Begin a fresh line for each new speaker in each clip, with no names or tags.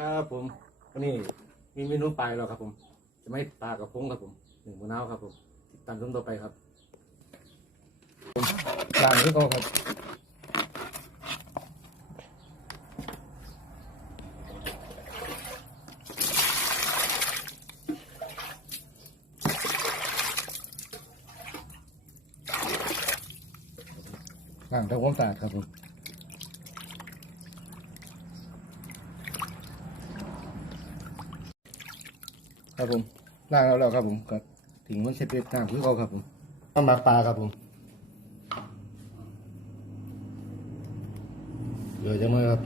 ครับผมวันนี้มีเมนูปลาแล้วครับผม จะไม่ปลากระพงครับผมหนึ่งมะนาวครับผมติดตามชมต่อไปครับล้างที่กองครับล้างทำความสะอาดครับผม ครับผมล่างแล้วแล้วครับผมก็ถึงมันเช็ดเล็ดน้ำคือเขาครับผมต้องมาปลาครับผมเยอะจังเลยครับ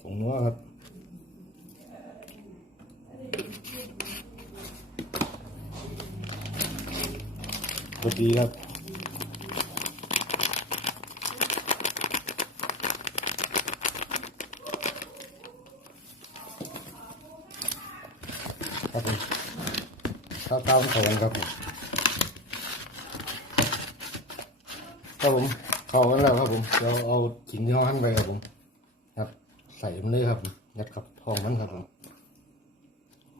ผงนัวครับ สวัสดีครับครับผมข้าวข้าวของครับผมครับผมเข้ากันแล้วครับผมเราเอาขิงที่เราหั่นไปครับผมครับ ใส่มันเลยครับยัดกับทองมันครับผม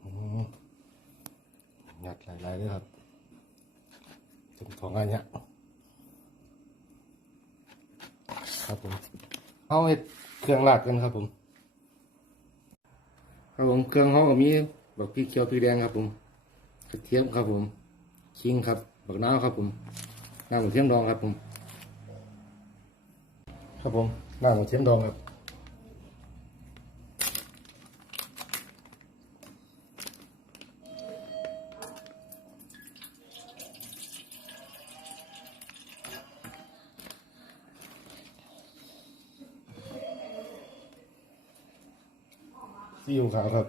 อืมยัดหลายๆเลยครับ ถึงของอันเนี้ยครับผมเอาเครื่องราดกันครับผม ครับผมเครื่องเขาก็มีบักพริกเขียวพริกแดงครับผมกระเทียมครับผมขิงครับบักน้าครับผมน้ำหมูเทียมดองครับผม ครับผมน้ำหมูเทียมดองครับ ซีอิ๊วขาวครับ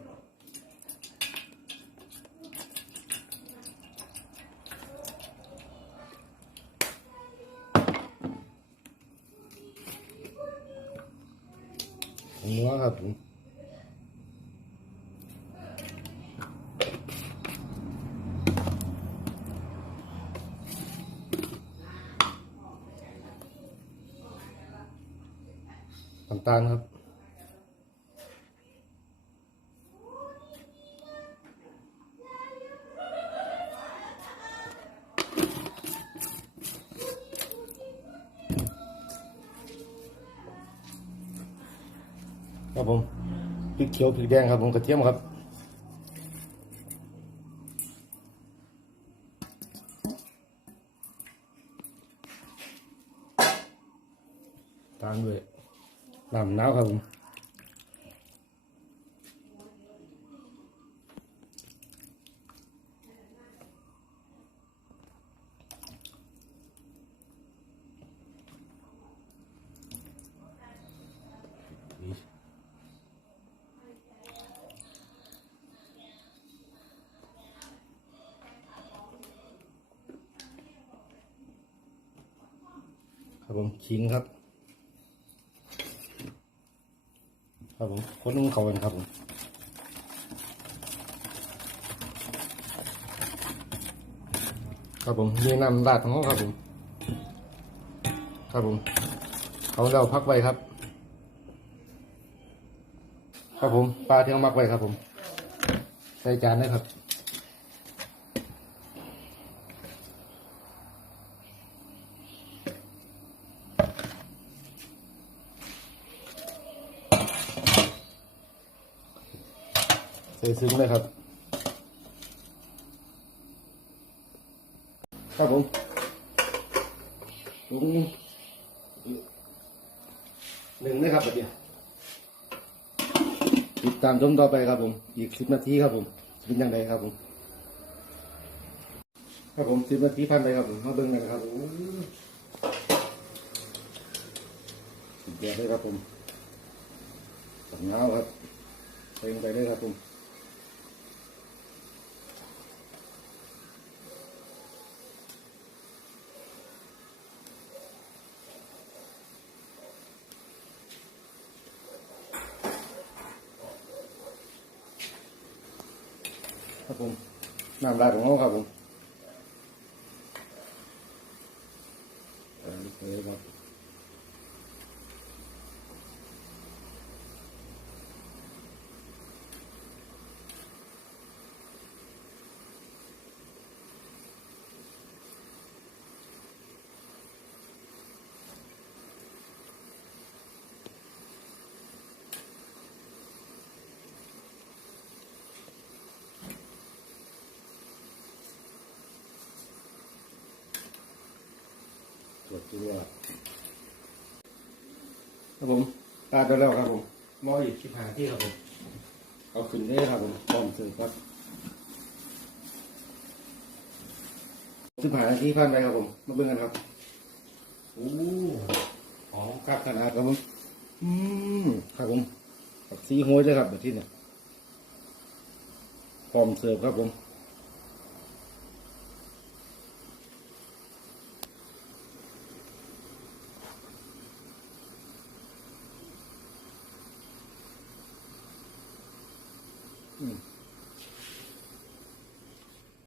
ผงนัวครับผมน้ำตาลครับ ผมพริกเขียวพริกแดงครับผมกระเทียมครับตามด้วยน้ำหนาวครับผมนี่ ครับผมขิงครับ ครับผมคนนุ่งเขากันครับผมครับผมมีน้ำราดของเขาครับผม ครับผม เขาเราพักไว้ครับ ครับผมปลาที่เขามักไว้ครับผม ใส่จานเลยครับ ใส่ซึ้งเลยครับ ครับผมถุงหนึ่งนะครับแบบนี้ติดตามชมต่อไปครับผม อีกสิบนาทีครับผมเป็นยังไงครับผม ครับผมสิบนาทีผ่านไปครับผมมาเบิ่งกันครับโอ้ยสุดยอดเลยครับผมสังเงาครับเต็มไปเลยครับผม ผมน้ำลายของเขาครับผม ตรวจตัวครับผมตาดไปแล้วครับผมมออีกสิบห้าที่ครับผมเอาขึ้นได้ครับผมพร้อมเสิร์ฟครับสิบห้านาทีผ่านไปครับผม มาเบิ่งกันครับโอ้หอมครับขนาดครับผม อืมครับผมผักซีโห้ยเลยครับแบบที่เนี่ยพร้อมเสิร์ฟครับผม